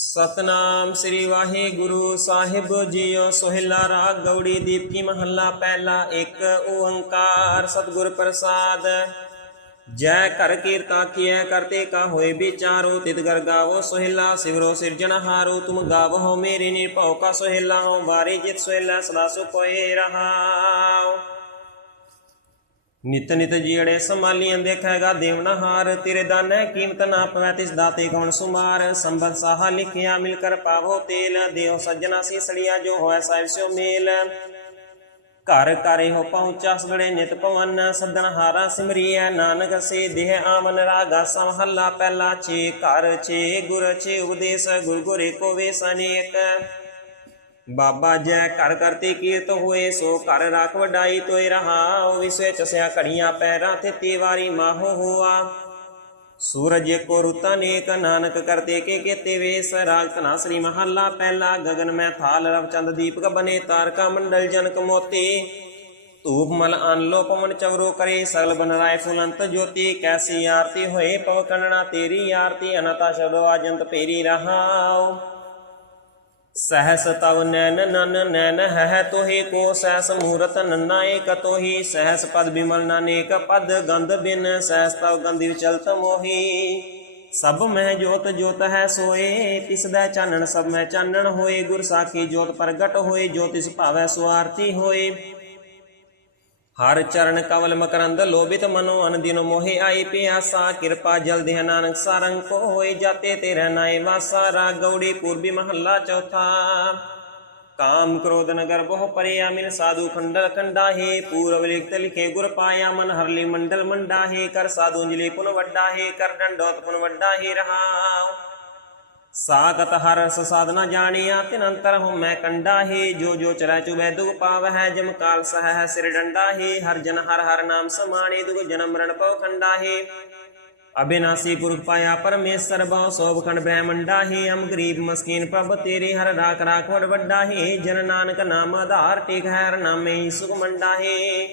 ਸਤਨਾਮ ਸ੍ਰੀ ਵਾਹਿਗੁਰੂ ਸਾਹਿਬ ਜੀਓ ਸੋਹਿਲਾ ਰਾਗ ਗੌੜੀ ਦੀਪਕੀ ਮਹੱਲਾ ਪਹਿਲਾ ਇੱਕ ਓੰਕਾਰ ਸਤਿਗੁਰ ਪ੍ਰਸਾਦ। ਜੈ ਕਰ ਕੀਰਤਾ ਕੀਐ ਕਰਤੇ ਕਾ ਹੋਏ ਵਿਚਾਰੋ ਤਿਤ ਗਰ ਗਾਵੋ ਸੋਹਿਲਾ ਸਿਵਰੋ ਸਿਰਜਣਹਾਰੋ ਤੁਮ ਗਾਵੋ ਮੇਰੇ ਨਿਰਭਉ ਕਾ ਸੋਹਿਲਾ ਹੋ ਬਾਰੇ ਜਿਤ ਸੋਹਿਲਾ ਸਦਾ ਸੁਖ ਹੋਏ ਰਹਾਓ ਨਿਤ ਨਿਤ ਜੀੜੇ ਸੰਭਾਲੀਆਂ ਦੇਖੇਗਾ ਦੇਵਨਹਾਰ ਤੇਰੇ ਦਾਨੈ ਕੀਮਤ ਨਾ ਪਵੈ, ਤਿਸ ਦਾਤੇ ਕੌਣ ਸੁਮਾਰ? ਸੰਬਤ ਸਾਹਾ ਲਿਖਿਆ, ਮਿਲ ਕਰ ਪਾਵੋ ਤੇਲ ਦਿਓ ਸੱਜਣਾ ਸੀਸੜੀਆ ਜੋ ਹੋਇ ਸਾਹਿਬ ਸਿਓ ਮੇਲ। ਘਰ ਘਰੇ ਹੋ ਪਹੁੰਚਾ ਸਗੜੇ ਨਿਤ ਪਵਨ ਸੱਦਣ ਹਾਰਾ ਸਿਮਰੀਐ, ਨਾਨਕ ਸੇ ਦੇਹ ਆਮਨ ਰਾਗਾ ਸਮਹੱਲਾ ਪਹਿਲਾ ਛੇ, ਘਰ ਛੇ, ਗੁਰ ਛੇ ਉਪਦੇਸ਼, ਗੁਰ ਗੁਰੇ ਕੋ ਵੇਸ ਬਾਬਾ ਜੈ ਘਰ ਕਰਤੇ ਕੀਰਤ ਹੋਏ, ਸੋ ਘਰ ਰਾਖ ਵਡਾਈ ਤੋਏ ਰਹਾਉ ਵਿਸੇ ਚਸਿਆ ਘੜੀਆਂ ਪੈਰਾਂ ਤੇ ਤੀਵਾਰੀ ਮਾਹੋ ਹੋਆ। ਸੂਰਜ ਕੋ ਰੁਤਾ ਨੇਕ ਨਾਨਕ ਕਰਤੇ, ਕੇ ਕੇਤੇ ਵੇਸ ਰਾਗ ਧਨਾ ਸ੍ਰੀ ਮਹੱਲਾ ਪਹਿਲਾ ਗਗਨ ਮੈਂ ਥਾਲ, ਰਵ ਦੀਪਕ ਬਨੇ ਤਾਰਕਾ ਮੰਡਲ ਜਨਕ ਮੋਤੀ। ਧੂਪ ਮਲ ਅਨਲੋ ਪਵਨ ਚਵਰੋ ਕਰੇ ਸਗਲ ਬਨ ਰਾਏ ਫੁਲੰਤ ਜੋਤੀ, ਕੈਸੀ ਆਰਤੀ ਹੋਏ ਪਵ ਕੰਨਣਾ ਤੇਰੀ ਆਰਤੀ ਅਨਤਾ ਸ਼ਬਦ ਆਜੰਤ ਪੇਰੀ ਰਹਾਉ। ਸਹਸ ਤਵ ਨੈਨ ਨਨ ਨੈਨ ਹੈ ਤੋਹੀ ਕੋ ਸਹਸ ਮੂਰਤ ਨੰਨਾ ਏਕ ਤੋਹੀ, ਸਹਸ ਪਦ ਬਿਮਲ ਨਾਨੇਕ ਪਦ, ਗੰਧ ਬਿਨ ਸਹਸ ਤਵ ਗੰਧਿ ਵਿਚਲਤ ਮੋਹੀ। ਸਭ ਮਹਿ ਜੋਤ ਜੋਤ ਹੈ ਸੋਏ ਤਿਸ ਦਾ ਚਾਨਣ ਸਭ ਮਹਿ ਚਾਨਣ ਹੋਏ, ਗੁਰ ਸਾਖੀ ਜੋਤ ਪ੍ਰਗਟ ਹੋਏ ਜੋਤਿਸ ਭਾਵੈ ਸੁਆਰਤੀ ਹੋਏ। ਹਰ ਚਰਨ ਕਵਲ ਮਕਰੰਦ ਲੋਭਿਤ ਮਨੋ ਅਨਦਿਨ ਮੋਹਿ ਆਈ ਪਿਆਸਾ, ਕਿਰਪਾ ਜਲ ਦੇਹ ਨਾਨਕ ਸਾਰੰਗ ਕੋ ਹੋਏ ਜਾਤੇ ਤੇਰੇ ਨਾਏ ਵਾਸਾ, ਰਾਗ ਗੌੜੀ ਪੂਰਬੀ ਮਹੱਲਾ ਚੌਥਾ। ਕਾਮ ਕ੍ਰੋਧ ਨਗਰ ਬਹੁ ਪਰਿਆ ਮਿਲ ਸਾਧੂ ਖੰਡਲ ਖੰਡਾਹੀ ਪੂਰਵ ਲਿਖਤ ਲਿਖੇ ਗੁਰ ਪਾਇਆ, ਮਨ ਹਰਲੀ ਮੰਡਲ ਮੰਡਾਹੀ, ਕਰ ਸਾਧੂ ਅੰਜਲੀ ਪੁਨ ਵੱਡਾ ਹੈ ਕਰ ਡੰਡੋਤ ਪੁਨ ਵੱਡਾ ਰਹਾ ਸਾਗਤ ਹਰ ਸਾਧਨਾ ਜਾਣਿਆ, ਤਿਨ ਅੰਤਰ ਹਉ ਮੈਂ ਕੰਡਾ ਹੈ, ਜੋ ਜੋ ਚਰੈ ਚੁਬੈ ਦੁਖ ਪਾਵ ਹੈ ਜਮ ਕਾਲ ਸਹ ਸਿਰ ਡੰਡਾ ਹੈ, ਹਰ ਜਨ ਹਰ ਹਰ ਨਾਮ ਸਮਾਣੇ, ਦੁਖ ਜਨਮ ਮਰਨ ਪਉ ਖੰਡਾ ਹੈ। ਅਬਿਨਾਸੀ ਪੁਰਖ ਪਾਇਆ ਪਰਮੇਸ਼ਰ ਬਹੁ, ਸੋਭ ਖੰਡ ਬ੍ਰਹਮੰਡਾ ਹੈ, ਅਮ ਗਰੀਬ ਮਸਕੀਨ ਪ੍ਰਭ ਤੇਰੇ, ਹਰ ਰਾਖ ਰਾਖ ਵਡ ਵੱਡਾ ਹੈ, ਜਨ ਨਾਨਕ ਨਾਮ ਆਧਾਰ ਟੇਕ ਹੈ ਹਰ ਨਾਮੇ ਸੁਖ ਮੰਡਾ ਹੈ।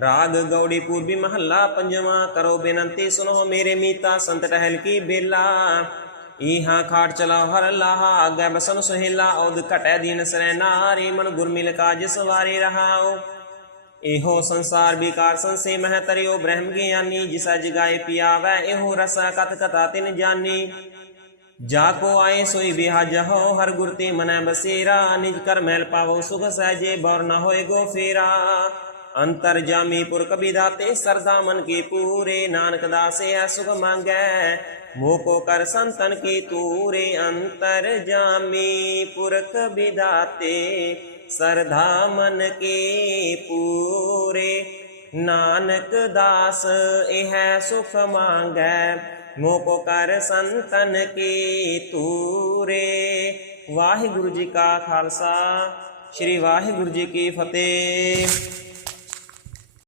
ਰਾਗ ਗੌੜੀ ਪੂਰਬੀ ਮਹੱਲਾ ਪੰਜਵਾਂ, ਕਰੋ ਬੇਨਤੀ ਸੁਨੋ ਮੇਰੇ ਮੀਤਾ, ਸੰਤ ਟਹਿਲ ਕੀ ਬੇਲਾ। ਇਹਾਂ ਖਾਟ ਚਲਾਓ ਹਰ ਲਾਹਾ, ਆਗੇ ਬਸਨ ਸੁਹੇਲਾ ਔਦ ਘਟੈ ਦੀਨ ਸਰੈ ਨਾਰੀ, ਮਨ ਗੁਰਮਿਲ ਕਾਜ ਸਵਾਰੇ ਰਹਾਓ ਇਹੋ ਸੰਸਾਰ ਵਿਕਾਰ ਸੰਸੇ ਮਹਿ ਤਰਿਓ, ਬ੍ਰਹਮ ਗਿਆਨੀ, ਜਿਸਾ ਜਗਾਏ ਪਿਆਵੈ, ਇਹੋ ਰਸ ਕਤ ਕਤਾ ਤਿਨ ਜਾਨੀ। ਜਾ ਕੋ ਆਏ ਸੋਈ ਬਿਹਾਜ ਹੋ, ਹਰ ਗੁਰ ਤੇ ਮਨੈ ਬਸੇਰਾ, ਨਿਜ ਕਰ ਮੈਲ ਪਾਵੋ ਸੁਖ ਸਹਜੇ, ਬੌਰ ਨ ਹੋਏ ਗੋ ਫੇਰਾ। ਅੰਤਰ ਜਾਮੀ ਪੁਰਖ ਵਿਦਾਤੇ ਸਰਦਾ ਮਨ ਕੀ ਪੂਰੇ, ਨਾਨਕ ਦਾਸੇ ਸੁਖ ਮੰਗੈ। ਮੋਹ ਕੋ ਕਰ ਸੰਤਨ ਕੀ ਤੂਰੇ, ਅੰਤਰ ਜਾਮੀ ਪੁਰਖ ਵਿਦਾਤੇ ਸਰਧਾ ਮਨ ਕੀ ਪੂਰੇ। ਨਾਨਕ ਦਾਸ ਇਹ ਸੁਖ ਮੰਗੈ, ਮੋਹ ਕੋ ਕਰ ਸੰਤਨ ਕੀ ਤੂਰੇ। ਵਾਹਿਗੁਰੂ ਜੀ ਕਾ ਖਾਲਸਾ, ਸ੍ਰੀ ਵਾਹਿਗੁਰੂ ਜੀ ਕੀ ਫਤਿਹ।